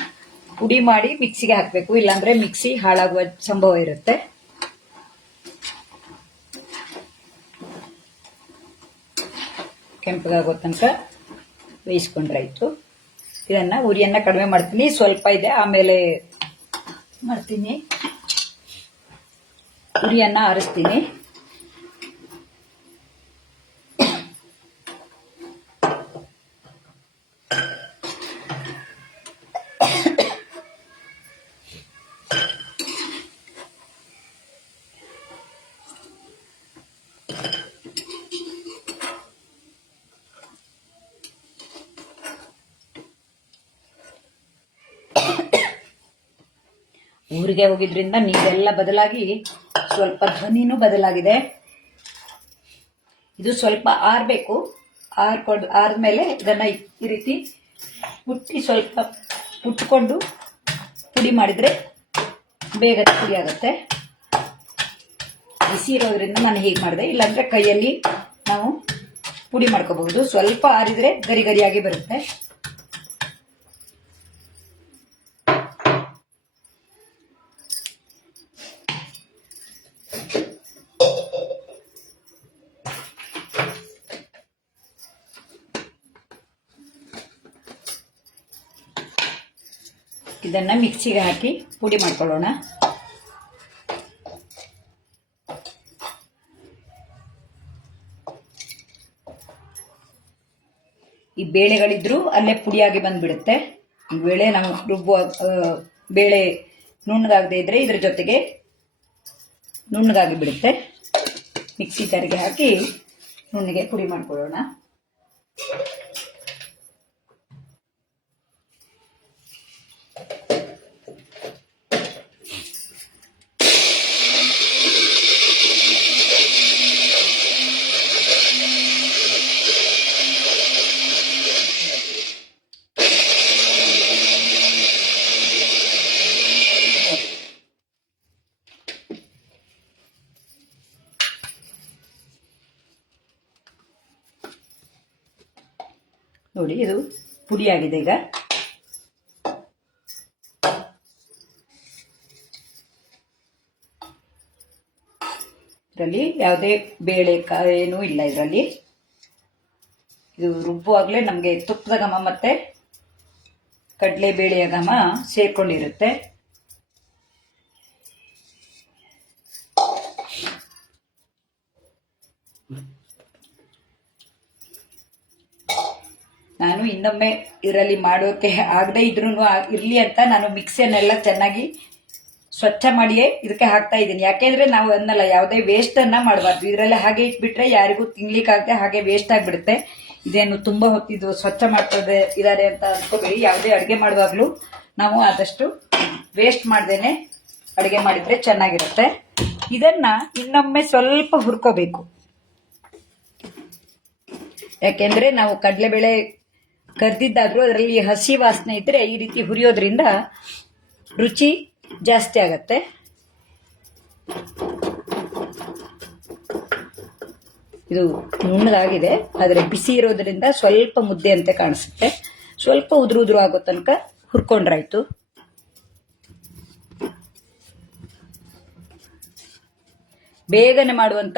ಪುಡಿ ಮಾಡಿ ಮಿಕ್ಸಿಗೆ ಹಾಕಬೇಕು, ಇಲ್ಲಾಂದ್ರೆ ಮಿಕ್ಸಿ ಹಾಳಾಗುವ ಸಂಭವ ಇರುತ್ತೆ. ಕೆಂಪಗಾಗೋ ತನಕ ಬೇಯಿಸ್ಕೊಂಡ್ರಾಯ್ತು. ಇದನ್ನ ಉರಿಯನ್ನ ಕಡಿಮೆ ಮಾಡ್ತೀನಿ, ಸ್ವಲ್ಪ ಇದೆ ಆಮೇಲೆ ಮಾಡ್ತೀನಿ. ಉರಿಯನ್ನ ಆರಿಸ್ತೀನಿ. ಊರಿಗೆ ಹೋಗಿದ್ರಿಂದ ನೀರೆಲ್ಲ ಬದಲಾಗಿ ಸ್ವಲ್ಪ ಧ್ವನಿನೂ ಬದಲಾಗಿದೆ. ಇದು ಸ್ವಲ್ಪ ಆರಬೇಕು. ಆದ್ಮೇಲೆ ಇದನ್ನ ಈ ರೀತಿ ಸ್ವಲ್ಪ ಉಟ್ಕೊಂಡು ಪುಡಿ ಮಾಡಿದ್ರೆ ಬೇಗ ಪುಡಿ ಆಗುತ್ತೆ. ಬಿಸಿ ಇರೋದ್ರಿಂದ ನಾನು ಹೀಗೆ ಮಾಡಿದೆ, ಇಲ್ಲಾಂದ್ರೆ ಕೈಯಲ್ಲಿ ನಾವು ಪುಡಿ ಮಾಡ್ಕೋಬಹುದು. ಸ್ವಲ್ಪ ಆರಿದ್ರೆ ಗರಿ ಗರಿಯಾಗಿ ಬರುತ್ತೆ. ಇದನ್ನ ಮಿಕ್ಸಿಗೆ ಹಾಕಿ ಪುಡಿ ಮಾಡ್ಕೊಳ್ಳೋಣ. ಈ ಬೇಳೆಗಳಿದ್ರೂ ಅಲ್ಲೇ ಪುಡಿಯಾಗಿ ಬಂದ್ಬಿಡುತ್ತೆ. ಈ ಬೇಳೆ ನಾವು ರುಬ್ಬುವ ಬೇಳೆ ನುಣ್ಣಗಾಗದೇ ಇದ್ರೆ ಇದ್ರ ಜೊತೆಗೆ ನುಣ್ಣಗಾಗಿ ಬಿಡುತ್ತೆ. ಮಿಕ್ಸಿ ಜಾರಿಗೆ ಹಾಕಿ ನುಣ್ಣಗೆ ಪುಡಿ ಮಾಡ್ಕೊಳ್ಳೋಣ. ನೋಡಿ, ಇದು ಪುಡಿಯಾಗಿದೆ. ಈಗ ಇದರಲ್ಲಿ ಯಾವುದೇ ಬೇಳೆ ಏನೂ ಇಲ್ಲ. ಇದರಲ್ಲಿ ಇದು ರುಬ್ಬುವಾಗಲೇ ನಮಗೆ ತುಪ್ಪದ ಘಮ ಮತ್ತೆ ಕಡಲೆ ಬೇಳೆಯ ಘಮ ಸೇರ್ಕೊಂಡಿರುತ್ತೆ. ನಾನು ಇನ್ನೊಮ್ಮೆ ಇದರಲ್ಲಿ ಮಾಡೋಕೆ ಆಗದೆ ಇದ್ರೂ ಇರಲಿ ಅಂತ ನಾನು ಮಿಕ್ಸಿಯನ್ನೆಲ್ಲ ಚೆನ್ನಾಗಿ ಸ್ವಚ್ಛ ಮಾಡಿಯೇ ಇದಕ್ಕೆ ಹಾಕ್ತಾ ಇದ್ದೀನಿ. ಯಾಕೆಂದ್ರೆ ನಾವು ಅನ್ನಲ್ಲ ಯಾವುದೇ ವೇಸ್ಟ್ ಅನ್ನ ಮಾಡಬಾರ್ದು. ಇದರಲ್ಲಿ ಹಾಗೆ ಇಟ್ಬಿಟ್ರೆ ಯಾರಿಗೂ ತಿನ್ಲಿಕ್ಕಾಗದೆ ಹಾಗೆ ವೇಸ್ಟ್ ಆಗಿಬಿಡುತ್ತೆ. ಇದೇನು ತುಂಬಾ ಹೊತ್ತಿದ್ದು ಸ್ವಚ್ಛ ಮಾಡ್ತದೆ ಇದ್ದಾರೆ ಅಂತ ಅನ್ಕೋಬೇಡಿ. ಯಾವುದೇ ಅಡುಗೆ ಮಾಡುವಾಗಲೂ ನಾವು ಆದಷ್ಟು ವೇಸ್ಟ್ ಮಾಡ್ದೇನೆ ಅಡುಗೆ ಮಾಡಿದ್ರೆ ಚೆನ್ನಾಗಿರುತ್ತೆ. ಇದನ್ನ ಇನ್ನೊಮ್ಮೆ ಸ್ವಲ್ಪ ಹುರ್ಕೋಬೇಕು. ಯಾಕೆಂದ್ರೆ ನಾವು ಕಡಲೆಬೇಳೆ ಕರ್ದಿದ್ದಾದ್ರೂ ಅದರಲ್ಲಿ ಹಸಿ ವಾಸನೆ ಇದ್ರೆ ಈ ರೀತಿ ಹುರಿಯೋದ್ರಿಂದ ರುಚಿ ಜಾಸ್ತಿ ಆಗತ್ತೆ. ಇದು ನುಣ್ಣಗಾಗಿದೆ, ಆದರೆ ಬಿಸಿ ಇರೋದ್ರಿಂದ ಸ್ವಲ್ಪ ಮುದ್ದೆ ಅಂತೆ ಕಾಣಿಸುತ್ತೆ. ಸ್ವಲ್ಪ ಉದುರು ಉದುರು ಆಗೋ ತನಕ ಹುರ್ಕೊಂಡ್ರಾಯ್ತು. ಬೇಗನೆ ಮಾಡುವಂತ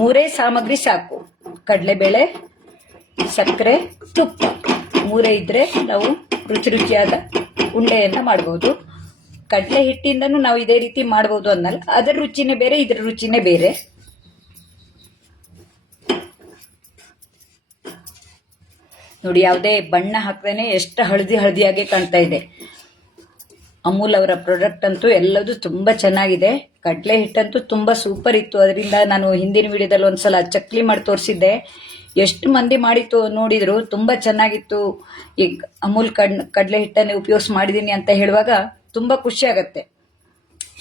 3 ಸಾಮಗ್ರಿ ಸಾಕು: ಕಡಲೆಬೇಳೆ, ಸಕ್ಕರೆ, ತುಪ್ಪ. 3 ಇದ್ರೆ ನಾವು ರುಚಿ ರುಚಿಯಾದ ಉಂಡೆಯನ್ನ ಮಾಡಬಹುದು. ಕಡಲೆ ಹಿಟ್ಟಿಂದನೂ ನಾವು ಇದೇ ರೀತಿ ಮಾಡಬಹುದು ಅನ್ನಲ್ಲ, ಅದರ ರುಚಿನೇ ಬೇರೆ, ಇದರ ರುಚಿನೇ ಬೇರೆ. ನೋಡಿ, ಯಾವುದೇ ಬಣ್ಣ ಹಾಕ್ದೇನೆ ಎಷ್ಟು ಹಳದಿಯಾಗಿ ಕಾಣ್ತಾ ಇದೆ. ಅಮೂಲ್ ಅವರ ಪ್ರಾಡಕ್ಟ್ ಅಂತೂ ಎಲ್ಲದೂ ತುಂಬಾ ಚೆನ್ನಾಗಿದೆ. ಕಡಲೆ ಹಿಟ್ಟಂತೂ ತುಂಬಾ ಸೂಪರ್ ಇತ್ತು. ಅದರಿಂದ ನಾನು ಹಿಂದಿನ ವಿಡಿಯೋದಲ್ಲಿ ಒಂದ್ಸಲ ಚಕ್ಲಿ ಮಾಡಿ ತೋರಿಸಿದ್ದೆ. ಎಷ್ಟು ಮಂದಿ ಮಾಡಿತ್ತು ನೋಡಿದ್ರು, ತುಂಬಾ ಚೆನ್ನಾಗಿತ್ತು. ಈ ಅಮೂಲ್ ಕಡಲೆ ಹಿಟ್ಟನ್ನೇ ಉಪಯೋಗಿಸ್ ಮಾಡಿದೀನಿ ಅಂತ ಹೇಳುವಾಗ ತುಂಬಾ ಖುಷಿ ಆಗತ್ತೆ.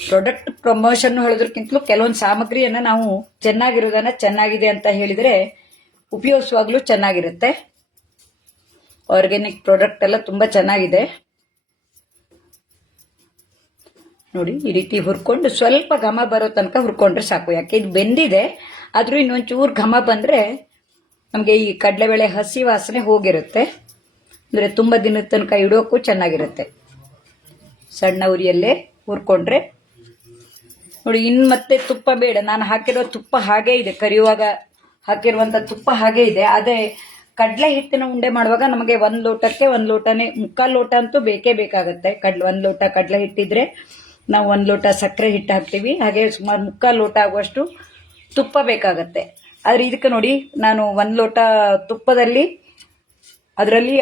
ಪ್ರಾಡಕ್ಟ್ ಪ್ರಮೋಷನ್ ಹೇಳೋದಕ್ಕಿಂತಲೂ ಕೆಲವೊಂದು ಸಾಮಗ್ರಿಯನ್ನ ನಾವು ಚೆನ್ನಾಗಿರೋದನ್ನ ಚೆನ್ನಾಗಿದೆ ಅಂತ ಹೇಳಿದ್ರೆ ಉಪಯೋಗಿಸುವಾಗ್ಲೂ ಚೆನ್ನಾಗಿರುತ್ತೆ. ಆರ್ಗ್ಯಾನಿಕ್ ಪ್ರಾಡಕ್ಟ್ ಎಲ್ಲ ತುಂಬಾ ಚೆನ್ನಾಗಿದೆ. ನೋಡಿ, ಈ ರೀತಿ ಹುರ್ಕೊಂಡು ಸ್ವಲ್ಪ ಘಮ ಬರೋ ತನಕ ಹುರ್ಕೊಂಡ್ರೆ ಸಾಕು. ಯಾಕೆ ಇದು ಬೆಂದಿದೆ, ಆದ್ರೂ ಇನ್ನೊಂಚೂರು ಘಮ ಬಂದ್ರೆ ನಮಗೆ ಈ ಕಡಲೆಬೇಳೆ ಹಸಿ ವಾಸನೆ ಹೋಗಿರುತ್ತೆ. ಅಂದ್ರೆ ತುಂಬಾ ದಿನದ ತನಕ ಇಡೋಕ್ಕೂ ಚೆನ್ನಾಗಿರುತ್ತೆ. ಸಣ್ಣ ಉರಿಯಲ್ಲೇ ಹುರ್ಕೊಂಡ್ರೆ ನೋಡಿ. ಇನ್ ಮತ್ತೆ ತುಪ್ಪ ಬೇಡ, ನಾನು ಹಾಕಿರೋ ತುಪ್ಪ ಹಾಗೇ ಇದೆ, ಕರಿಯುವಾಗ ಹಾಕಿರುವಂತ ತುಪ್ಪ ಹಾಗೇ ಇದೆ. ಅದೇ ಕಡಲೆ ಹಿಟ್ಟಿನ ಉಂಡೆ ಮಾಡುವಾಗ ನಮಗೆ 1 ಲೋಟಕ್ಕೆ 1 ಲೋಟನೇ, 3/4 ಲೋಟ ಅಂತೂ ಬೇಕೇ ಬೇಕಾಗುತ್ತೆ. 1 ಲೋಟ ಕಡಲೆ ಹಿಟ್ಟಿದ್ರೆ ನಾವು 1 ಲೋಟ ಸಕ್ಕರೆ ಹಿಟ್ಟು ಹಾಕ್ತೀವಿ. ಹಾಗೆ ಸುಮಾರು 3/4 ಲೋಟ ಆಗುವಷ್ಟು ತುಪ್ಪ ಬೇಕಾಗತ್ತೆ. ಆದ್ರೆ ಇದಕ್ಕೆ ನೋಡಿ, ನಾನು 1 ಲೋಟ ತುಪ್ಪದಲ್ಲಿ ಅದರಲ್ಲಿ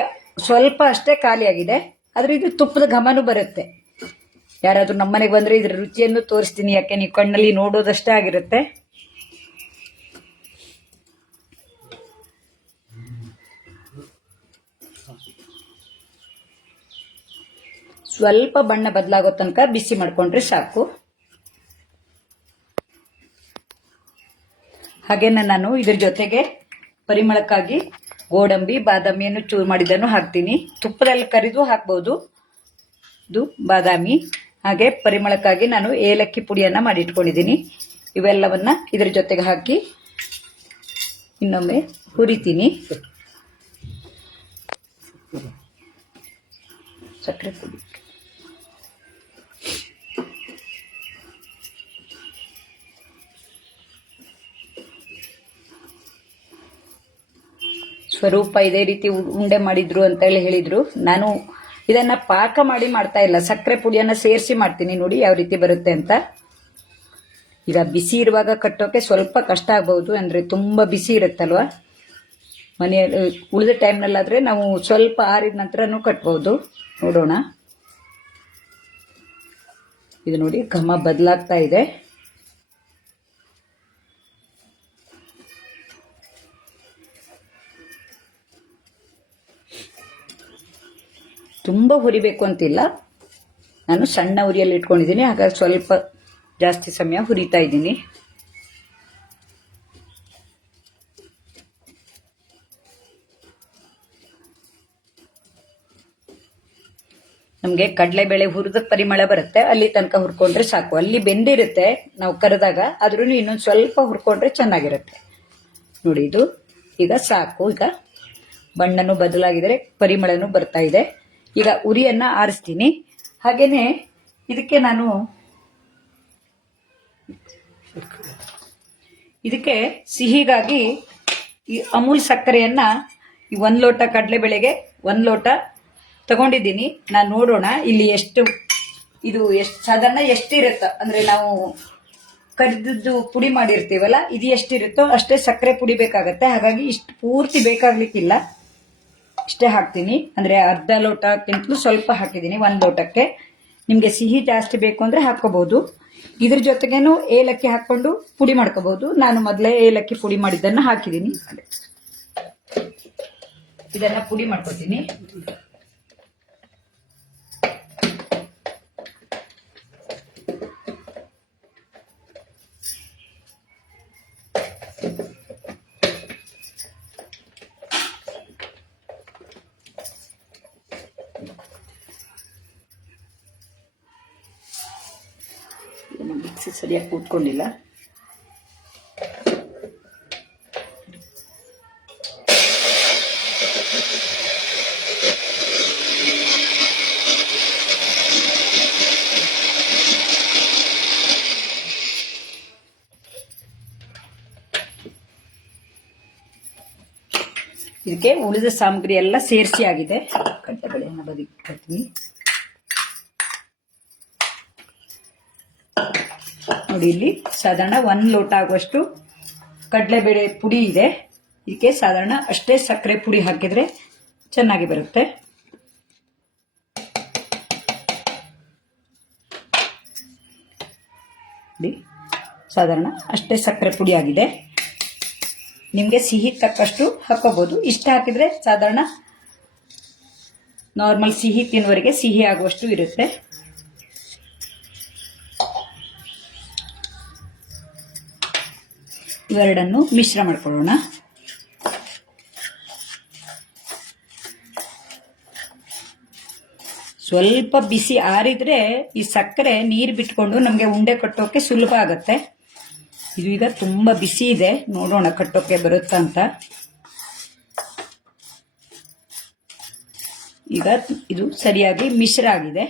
ಸ್ವಲ್ಪ ಅಷ್ಟೇ ಖಾಲಿಯಾಗಿದೆ. ಆದ್ರೆ ಇದು ತುಪ್ಪದ ಘಮನೂ ಬರುತ್ತೆ. ಯಾರಾದ್ರೂ ನಮ್ಮನೆಗೆ ಬಂದ್ರೆ ಇದ್ರ ರುಚಿಯನ್ನು ತೋರಿಸ್ತೀನಿ, ಯಾಕೆ ನೀವು ಕಣ್ಣಲ್ಲಿ ನೋಡೋದಷ್ಟೇ ಆಗಿರುತ್ತೆ. ಸ್ವಲ್ಪ ಬಣ್ಣ ಬದಲಾಗೋ ತನಕ ಬಿಸಿ ಮಾಡ್ಕೊಂಡ್ರೆ ಸಾಕು. ಹಾಗೇನೆ ನಾನು ಇದ್ರ ಜೊತೆಗೆ ಪರಿಮಳಕ್ಕಾಗಿ ಗೋಡಂಬಿ, ಬಾದಾಮಿಯನ್ನು ಚೂರು ಮಾಡಿದ್ದನ್ನು ಹಾಕ್ತೀನಿ. ತುಪ್ಪದಲ್ಲಿ ಕರಿದು ಹಾಕ್ಬಹುದು. ಇದು ಬಾದಾಮಿ. ಹಾಗೆ ಪರಿಮಳಕ್ಕಾಗಿ ನಾನು ಏಲಕ್ಕಿ ಪುಡಿಯನ್ನ ಮಾಡಿ ಇಟ್ಕೊಂಡಿದ್ದೀನಿ. ಇವೆಲ್ಲವನ್ನ ಇದ್ರ ಜೊತೆಗೆ ಹಾಕಿ ಇನ್ನೊಮ್ಮೆ ಹುರಿತೀನಿ. ಸಕ್ಕರೆ ಪುಡಿ, ಸ್ವರೂಪ ಇದೇ ರೀತಿ ಉಂಡೆ ಮಾಡಿದ್ರು ಅಂತ ಹೇಳಿದ್ರು. ನಾನು ಇದನ್ನ ಪಾಕ ಮಾಡಿ ಮಾಡ್ತಾ ಇಲ್ಲ, ಸಕ್ಕರೆ ಪುಡಿಯನ್ನ ಸೇರಿಸಿ ಮಾಡ್ತೀನಿ. ನೋಡಿ ಯಾವ ರೀತಿ ಬರುತ್ತೆ ಅಂತ. ಈಗ ಬಿಸಿ ಇರುವಾಗ ಕಟ್ಟೋಕೆ ಸ್ವಲ್ಪ ಕಷ್ಟ ಆಗಬಹುದು, ಅಂದ್ರೆ ತುಂಬಾ ಬಿಸಿ ಇರುತ್ತಲ್ವಾ. ಮನೆಯಲ್ಲಿ ಉಳಿದ ಟೈಮ್ನಲ್ಲಾದ್ರೆ ನಾವು ಸ್ವಲ್ಪ ಆರಿದ ನಂತರನೂ ಕಟ್ಬಹುದು. ನೋಡೋಣ. ಇದು ನೋಡಿ, ಘಮ ಬದಲಾಗ್ತಾ ಇದೆ. ತುಂಬ ಹುರಿಬೇಕು ಅಂತಿಲ್ಲ, ನಾನು ಸಣ್ಣ ಉರಿಯಲ್ಲಿ ಇಟ್ಕೊಂಡಿದ್ದೀನಿ. ಹಾಗಾಗಿ ಸ್ವಲ್ಪ ಜಾಸ್ತಿ ಸಮಯ ಹುರಿತಾ ಇದ್ದೀನಿ. ನಮಗೆ ಕಡಲೆಬೇಳೆ ಹುರಿದ ಪರಿಮಳ ಬರುತ್ತೆ, ಅಲ್ಲಿ ತನಕ ಹುರ್ಕೊಂಡ್ರೆ ಸಾಕು. ಅಲ್ಲಿ ಬೆಂದಿರುತ್ತೆ ನಾವು ಕರೆದಾಗ, ಆದ್ರೂ ಇನ್ನೊಂದು ಸ್ವಲ್ಪ ಹುರ್ಕೊಂಡ್ರೆ ಚೆನ್ನಾಗಿರುತ್ತೆ. ನೋಡಿ, ಇದು ಈಗ ಸಾಕು. ಈಗ ಬಣ್ಣನೂ ಬದಲಾಗಿದ್ರೆ ಪರಿಮಳನೂ ಬರ್ತಾ ಇದೆ. ಈಗ ಉರಿಯನ್ನ ಆರಿಸ್ತೀನಿ. ಹಾಗೇನೆ ಇದಕ್ಕೆ ನಾನು ಸಿಹಿಗಾಗಿ ಈ ಅಮೂಲ್ ಸಕ್ಕರೆಯನ್ನ ಈ 1 ಲೋಟ ಕಡಲೆಬೇಳೆಗೆ 1 ಲೋಟ ತಗೊಂಡಿದ್ದೀನಿ. ನಾನು ನೋಡೋಣ ಇಲ್ಲಿ ಎಷ್ಟು ಸಾಧಾರಣ ಎಷ್ಟಿರುತ್ತೋ, ಅಂದ್ರೆ ನಾವು ಕರಿದದ್ದು ಪುಡಿ ಮಾಡಿರ್ತೀವಲ್ಲ, ಇದು ಎಷ್ಟಿರುತ್ತೋ ಅಷ್ಟೇ ಸಕ್ಕರೆ ಪುಡಿ ಬೇಕಾಗತ್ತೆ. ಹಾಗಾಗಿ ಇಷ್ಟು ಪೂರ್ತಿ ಬೇಕಾಗ್ಲಿಕ್ಕಿಲ್ಲ, ಇಷ್ಟೇ ಹಾಕ್ತೀನಿ. ಅಂದ್ರೆ ಅರ್ಧ ಲೋಟಕ್ಕಿಂತಲೂ ಸ್ವಲ್ಪ ಹಾಕಿದ್ದೀನಿ 1 ಲೋಟಕ್ಕೆ. ನಿಮ್ಗೆ ಸಿಹಿ ಜಾಸ್ತಿ ಬೇಕು ಅಂದ್ರೆ ಹಾಕೋಬಹುದು. ಇದ್ರ ಜೊತೆಗೇನು ಏಲಕ್ಕಿ ಹಾಕೊಂಡು ಪುಡಿ ಮಾಡ್ಕೋಬಹುದು. ನಾನು ಮೊದಲೇ ಏಲಕ್ಕಿ ಪುಡಿ ಮಾಡಿದ್ದನ್ನು ಹಾಕಿದ್ದೀನಿ. ಇದನ್ನ ಪುಡಿ ಮಾಡ್ಕೊತೀನಿ. ಮಿಕ್ಸಿ ಸರಿಯಾಗಿ ಕೂತ್ಕೊಂಡಿಲ್ಲ. ಇದಕ್ಕೆ ಉಳಿದ ಸಾಮಗ್ರಿ ಎಲ್ಲ ಸೇರಿಸಿ ಆಗಿದೆ. ಕಡಲೆಬೇಳೆಯನ್ನು ಬದಿಗಿಡ್ತೀನಿ. ನೋಡಿ, ಇಲ್ಲಿ ಸಾಧಾರಣ 1 ಲೋಟ ಆಗುವಷ್ಟು ಕಡಲೆಬೇಳೆ ಪುಡಿ ಇದೆ. ಇದಕ್ಕೆ ಸಾಧಾರಣ ಅಷ್ಟೇ ಸಕ್ಕರೆ ಪುಡಿ ಹಾಕಿದ್ರೆ ಚೆನ್ನಾಗಿ ಬರುತ್ತೆ. ಸಾಧಾರಣ ಅಷ್ಟೇ ಸಕ್ಕರೆ ಪುಡಿ ಆಗಿದೆ. ನಿಮಗೆ ಸಿಹಿ ತಕ್ಕಷ್ಟು ಹಾಕೋಬಹುದು. ಇಷ್ಟ ಹಾಕಿದ್ರೆ ಸಾಧಾರಣ ನಾರ್ಮಲ್ ಸಿಹಿ ತಿನ್ನುವರಿಗೆ ಸಿಹಿ ಆಗುವಷ್ಟು ಇರುತ್ತೆ. ಇವೆರಡನ್ನು ಮಿಶ್ರ ಮಾಡ್ಕೊಳ್ಳೋಣ. ಸ್ವಲ್ಪ ಬಿಸಿ ಆರಿದ್ರೆ ಈ ಸಕ್ಕರೆ ನೀರು ಬಿಟ್ಕೊಂಡು ನಮಗೆ ಉಂಡೆ ಕಟ್ಟೋಕೆ ಸುಲಭ ಆಗತ್ತೆ. ಇದು ಈಗ ತುಂಬಾ ಬಿಸಿ ಇದೆ, ನೋಡೋಣ ಕಟ್ಟೋಕೆ ಬರುತ್ತಾ ಅಂತ. ಈಗ ಇದು ಸರಿಯಾಗಿ ಮಿಶ್ರ ಆಗಿದೆ.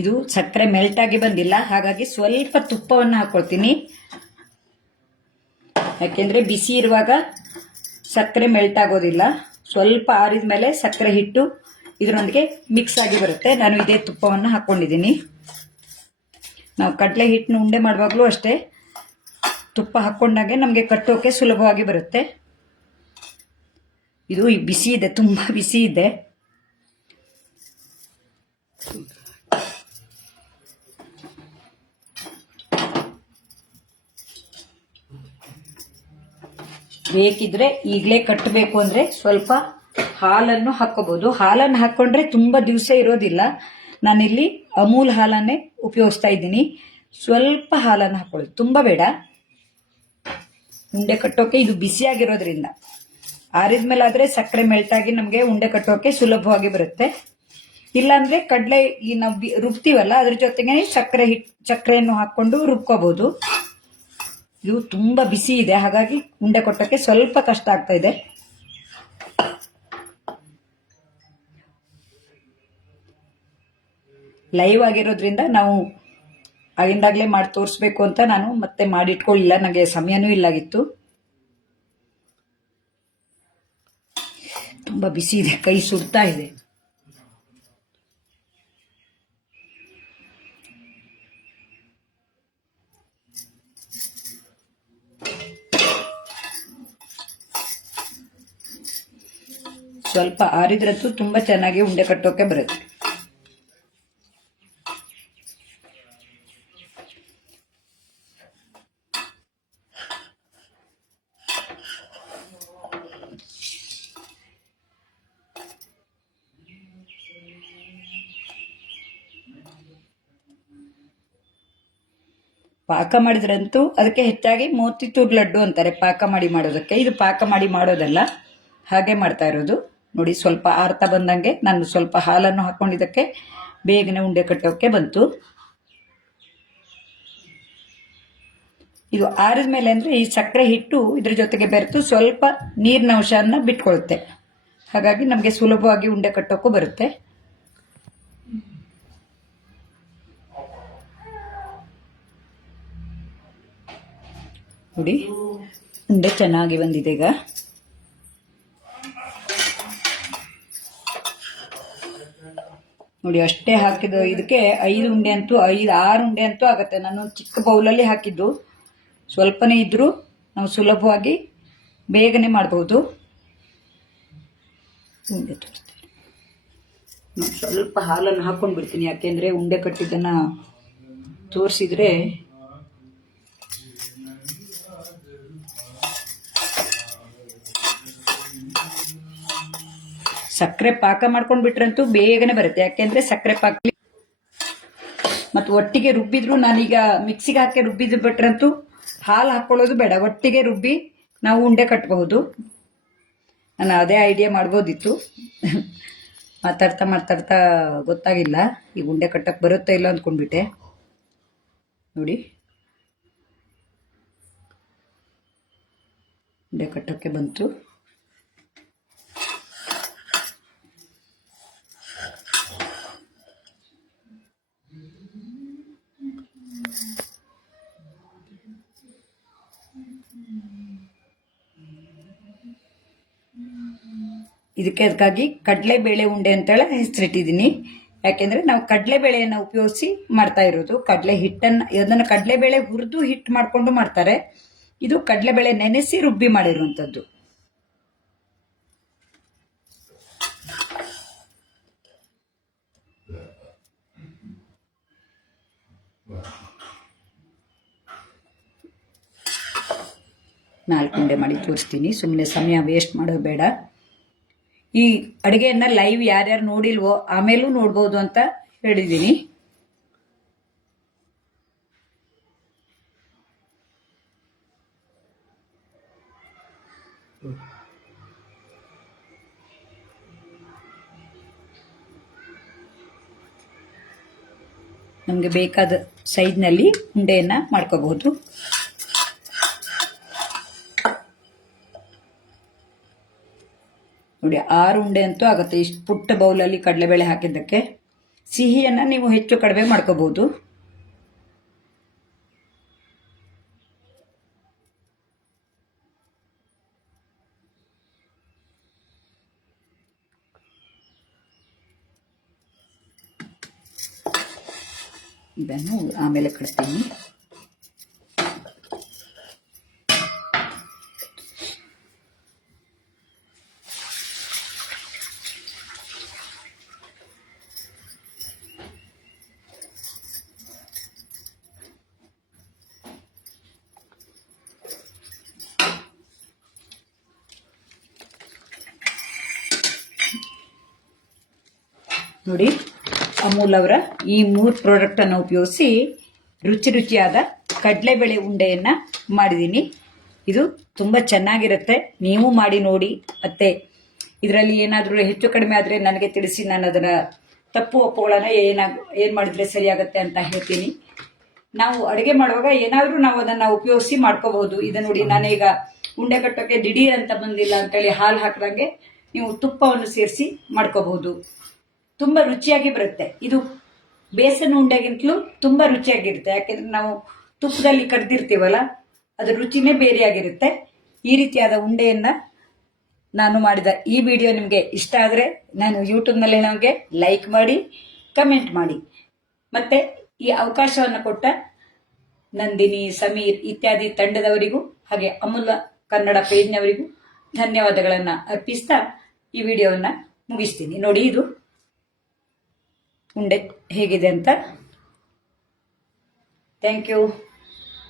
ಇದು ಸಕ್ಕರೆ ಮೆಲ್ಟ್ ಆಗಿ ಬಂದಿಲ್ಲ, ಹಾಗಾಗಿ ಸ್ವಲ್ಪ ತುಪ್ಪವನ್ನು ಹಾಕೊಳ್ತೀನಿ. ಯಾಕೆಂದ್ರೆ ಬಿಸಿ ಇರುವಾಗ ಸಕ್ಕರೆ ಮೆಲ್ಟ್ ಆಗೋದಿಲ್ಲ. ಸ್ವಲ್ಪ ಆರಿದ ಮೇಲೆ ಸಕ್ಕರೆ ಹಿಟ್ಟು ಇದರೊಂದಿಗೆ ಮಿಕ್ಸ್ ಆಗಿ ಬರುತ್ತೆ. ನಾನು ಇದೇ ತುಪ್ಪವನ್ನು ಹಾಕೊಂಡಿದ್ದೀನಿ. ನಾವು ಕಡಲೆ ಹಿಟ್ಟನ್ನು ಉಂಡೆ ಮಾಡುವಾಗಲೂ ಅಷ್ಟೇ ತುಪ್ಪ ಹಾಕೊಂಡಾಗೆ ನಮಗೆ ಕಟ್ಟೋಕೆ ಸುಲಭವಾಗಿ ಬರುತ್ತೆ. ಇದು ಬಿಸಿ ಇದೆ, ತುಂಬಾ ಬಿಸಿ ಇದೆ. ಬೇಕಿದ್ರೆ ಈಗಲೇ ಕಟ್ಟಬೇಕು ಅಂದ್ರೆ ಸ್ವಲ್ಪ ಹಾಲನ್ನು ಹಾಕೋಬಹುದು. ಹಾಲನ್ನು ಹಾಕೊಂಡ್ರೆ ತುಂಬಾ ದಿವಸ ಇರೋದಿಲ್ಲ. ನಾನಿಲ್ಲಿ ಅಮೂಲ್ ಹಾಲನ್ನೇ ಉಪಯೋಗಿಸ್ತಾ ಇದ್ದೀನಿ. ಸ್ವಲ್ಪ ಹಾಲನ್ನು ಹಾಕೊಳ್ಳಿ, ತುಂಬಾ ಬೇಡ. ಉಂಡೆ ಕಟ್ಟೋಕೆ ಇದು ಬಿಸಿಯಾಗಿರೋದ್ರಿಂದ. ಆರಿದ್ಮೇಲೆ ಆದ್ರೆ ಸಕ್ಕರೆ ಮೆಲ್ಟಾಗಿ ನಮಗೆ ಉಂಡೆ ಕಟ್ಟೋಕೆ ಸುಲಭವಾಗಿ ಬರುತ್ತೆ. ಇಲ್ಲಾಂದ್ರೆ ಕಡಲೆ ಈ ನಾವು ರುಬ್ತೀವಲ್ಲ ಅದ್ರ ಜೊತೆಗೆ ಸಕ್ಕರೆಯನ್ನು ಹಾಕೊಂಡು ರುಬ್ಕೋಬಹುದು. ಇದು ತುಂಬಾ ಬಿಸಿ ಇದೆ, ಹಾಗಾಗಿ ಉಂಡೆ ಕಟ್ಟೋಕೆ ಸ್ವಲ್ಪ ಕಷ್ಟ ಆಗ್ತಾ ಇದೆ. ಲೈವ್ ಆಗಿರೋದ್ರಿಂದ ನಾವು ಆಗಿಂದಾಗ್ಲೇ ಮಾಡಿ ತೋರಿಸ್ಬೇಕು ಅಂತ ನಾನು ಮತ್ತೆ ಮಾಡಿಟ್ಕೊಳ್ಳಿಲ್ಲ, ನನಗೆ ಸಮಯನೂ ಇಲ್ಲಾಗಿತ್ತು. ತುಂಬಾ ಬಿಸಿ ಇದೆ, ಕೈ ಸುಡ್ತಾ ಇದೆ. ಸ್ವಲ್ಪ ಆರಿದ್ರಂತೂ ತುಂಬಾ ಚೆನ್ನಾಗಿ ಉಂಡೆ ಕಟ್ಟೋಕೆ ಬರುತ್ತೆ. ಪಾಕ ಮಾಡಿದ್ರಂತೂ ಅದಕ್ಕೆ ಹೆಚ್ಚಾಗಿ ಮೋತಿಚೂರ್ ಲಡ್ಡು ಅಂತಾರೆ ಪಾಕ ಮಾಡಿ ಮಾಡೋದಕ್ಕೆ. ಇದು ಪಾಕ ಮಾಡಿ ಮಾಡೋದಲ್ಲ, ಹಾಗೆ ಮಾಡ್ತಾ ಇರೋದು. ನೋಡಿ, ಸ್ವಲ್ಪ ಆರ್ತಾ ಬಂದಂಗೆ ನಾನು ಸ್ವಲ್ಪ ಹಾಲನ್ನು ಹಾಕೊಂಡಿದ್ದಕ್ಕೆ ಬೇಗನೆ ಉಂಡೆ ಕಟ್ಟೋಕೆ ಬಂತು. ಇದು ಆರಿದ ಮೇಲೆ ಅಂದ್ರೆ ಈ ಸಕ್ಕರೆ ಹಿಟ್ಟು ಇದ್ರ ಜೊತೆಗೆ ಬೆರೆತು ಸ್ವಲ್ಪ ನೀರಿನ ಅಂಶನ ಬಿಟ್ಕೊಳುತ್ತೆ. ಹಾಗಾಗಿ ನಮಗೆ ಸುಲಭವಾಗಿ ಉಂಡೆ ಕಟ್ಟೋಕ್ಕೂ ಬರುತ್ತೆ. ನೋಡಿ, ಉಂಡೆ ಚೆನ್ನಾಗಿ ಬಂದಿದೆ. ಈಗ ನೋಡಿ, ಅಷ್ಟೇ ಹಾಕಿದ್ದು. ಇದಕ್ಕೆ 5 ಉಂಡೆ ಅಂತೂ 5-6 ಉಂಡೆ ಅಂತೂ ಆಗತ್ತೆ. ನಾನು ಚಿಕ್ಕ ಬೌಲಲ್ಲಿ ಹಾಕಿದ್ದು. ಸ್ವಲ್ಪನೇ ಇದ್ರೂ ನಾವು ಸುಲಭವಾಗಿ ಬೇಗನೆ ಮಾಡಬಹುದು. ಉಂಡೆ ತೋರಿಸ್ತೀನಿ. ಸ್ವಲ್ಪ ಹಾಲನ್ನು ಹಾಕೊಂಡು ಬಿಡ್ತೀನಿ, ಯಾಕೆಂದ್ರೆ ಉಂಡೆ ಕಟ್ಟಿದ್ದನ್ನ ತೋರಿಸಿದ್ರೆ ಸಕ್ಕರೆ ಪಾಕ ಮಾಡ್ಕೊಂಡು ಬಿಟ್ರಂತೂ ಬೇಗನೆ ಬರುತ್ತೆ. ಯಾಕೆಂದ್ರೆ ಸಕ್ಕರೆ ಪಾಕ ಮತ್ತು ಒಟ್ಟಿಗೆ ರುಬ್ಬಿದ್ರು, ನಾನೀಗ ಮಿಕ್ಸಿಗೆ ಹಾಕಿ ರುಬ್ಬಿದ್ದು ಬಿಟ್ರಂತೂ ಹಾಲು ಹಾಕೊಳ್ಳೋದು ಬೇಡ, ಒಟ್ಟಿಗೆ ರುಬ್ಬಿ ನಾವು ಉಂಡೆ ಕಟ್ಟಬಹುದು. ನಾನು ಅದೇ ಐಡಿಯಾ ಮಾಡ್ಬೋದಿತ್ತು. ಮಾತಾಡ್ತಾ ಗೊತ್ತಾಗಿಲ್ಲ ಈ ಉಂಡೆ ಕಟ್ಟಕ್ಕೆ ಬರುತ್ತಾ ಇಲ್ಲ ಅಂದ್ಕೊಂಡ್ಬಿಟ್ಟೆ. ನೋಡಿ, ಉಂಡೆ ಕಟ್ಟಕ್ಕೆ ಬಂತು. ಅದಕ್ಕಾಗಿ ಕಡಲೆಬೇಳೆ ಉಂಡೆ ಅಂತೇಳಿ ಹೆಸರಿಟ್ಟಿದ್ದೀನಿ. ಯಾಕೆಂದ್ರೆ ನಾವು ಕಡಲೆಬೇಳೆಯನ್ನು ಉಪಯೋಗಿಸಿ ಮಾಡ್ತಾ ಇರೋದು. ಕಡಲೆ ಹಿಟ್ಟನ್ನು, ಅದನ್ನು ಕಡಲೆಬೇಳೆ ಹುರಿದು ಹಿಟ್ಟು ಮಾಡಿಕೊಂಡು ಮಾಡ್ತಾರೆ. ಇದು ಕಡಲೆಬೇಳೆ ನೆನೆಸಿ ರುಬ್ಬಿ ಮಾಡಿರುವಂಥದ್ದು. ನಾಲ್ಕು ಉಂಡೆ ಮಾಡಿ ತೋರಿಸ್ತೀನಿ, ಸುಮ್ಮನೆ ಸಮಯ ವೇಸ್ಟ್ ಮಾಡೋದು ಬೇಡ. ಈ ಅಡುಗೆಯನ್ನ ಲೈವ್ ಯಾರ್ಯಾರು ನೋಡಿಲ್ವೋ ಆಮೇಲೂ ನೋಡ್ಬೋದು ಅಂತ ಹೇಳಿದ್ದೀನಿ. ನಮಗೆ ಬೇಕಾದ ಸೈಜ್ನಲ್ಲಿ ಉಂಡೆಯನ್ನ ಮಾಡ್ಕೋಬಹುದು. ನೋಡಿ, 6 ಉಂಡೆ ಅಂತೂ ಆಗುತ್ತೆ ಇಷ್ಟು ಪುಟ್ಟ ಬೌಲಲ್ಲಿ ಕಡಲೆಬೇಳೆ ಹಾಕಿದ್ದಕ್ಕೆ. ಸಿಹಿಯನ್ನ ನೀವು ಹೆಚ್ಚು ಕಡಿಮೆ ಮಾಡ್ಕೋಬಹುದು. ಇದನ್ನು ಆಮೇಲೆ ಕಟ್ತೀನಿ. ನೋಡಿ, ಅಮೂಲ್ ಅವರ ಈ 3 ಪ್ರಾಡಕ್ಟ್ ಅನ್ನು ಉಪಯೋಗಿಸಿ ರುಚಿಯಾದ ಕಡಲೆಬೇಳೆ ಉಂಡೆಯನ್ನ ಮಾಡಿದ್ದೀನಿ. ಇದು ತುಂಬಾ ಚೆನ್ನಾಗಿರುತ್ತೆ, ನೀವು ಮಾಡಿ ನೋಡಿ. ಮತ್ತೆ ಇದರಲ್ಲಿ ಏನಾದರೂ ಹೆಚ್ಚು ಕಡಿಮೆ ಆದರೆ ನನಗೆ ತಿಳಿಸಿ, ನಾನು ಅದರ ತಪ್ಪು ಒಪ್ಪುಗಳನ್ನ ಏನ್ ಮಾಡಿದ್ರೆ ಸರಿಯಾಗತ್ತೆ ಅಂತ ಹೇಳ್ತೀನಿ. ನಾವು ಅಡುಗೆ ಮಾಡುವಾಗ ಏನಾದರೂ ನಾವು ಅದನ್ನ ಉಪಯೋಗಿಸಿ ಮಾಡ್ಕೋಬಹುದು. ಇದು ನೋಡಿ, ನಾನೀಗ ಉಂಡೆ ಕಟ್ಟೋಕೆ ದಿಢೀರ್ ಅಂತ ಬಂದಿಲ್ಲ ಅಂತೇಳಿ ಹಾಲು ಹಾಕಿದಂಗೆ ನೀವು ತುಪ್ಪವನ್ನು ಸೇರಿಸಿ ಮಾಡ್ಕೋಬಹುದು. ತುಂಬಾ ರುಚಿಯಾಗಿ ಬರುತ್ತೆ. ಇದು ಬೇಸನ್ ಉಂಡೆಗಿಂತಲೂ ತುಂಬಾ ರುಚಿಯಾಗಿರುತ್ತೆ. ಯಾಕೆಂದ್ರೆ ನಾವು ತುಪ್ಪದಲ್ಲಿ ಕಡ್ದಿರ್ತೀವಲ್ಲ, ಅದ್ರ ರುಚಿನೇ ಬೇರೆಯಾಗಿರುತ್ತೆ. ಈ ರೀತಿಯಾದ ಉಂಡೆಯನ್ನ ನಾನು ಮಾಡಿದ ಈ ವಿಡಿಯೋ ನಿಮಗೆ ಇಷ್ಟ ಆದರೆ ನಾನು ಯೂಟ್ಯೂಬ್ನಲ್ಲಿ ನಮಗೆ ಲೈಕ್ ಮಾಡಿ, ಕಮೆಂಟ್ ಮಾಡಿ. ಮತ್ತೆ ಈ ಅವಕಾಶವನ್ನು ಕೊಟ್ಟ ನಂದಿನಿ, ಸಮೀರ್ ಇತ್ಯಾದಿ ತಂಡದವರಿಗೂ ಹಾಗೆ ಅಮೂಲ್ ಕನ್ನಡ ಪೇಜ್ನವರಿಗೂ ಧನ್ಯವಾದಗಳನ್ನು ಅರ್ಪಿಸ್ತಾ ಈ ವಿಡಿಯೋವನ್ನ ಮುಗಿಸ್ತೀನಿ. ನೋಡಿ, ಇದು ಉಂಡೆ ಹೇಗಿದೆ ಅಂತ. Thank you.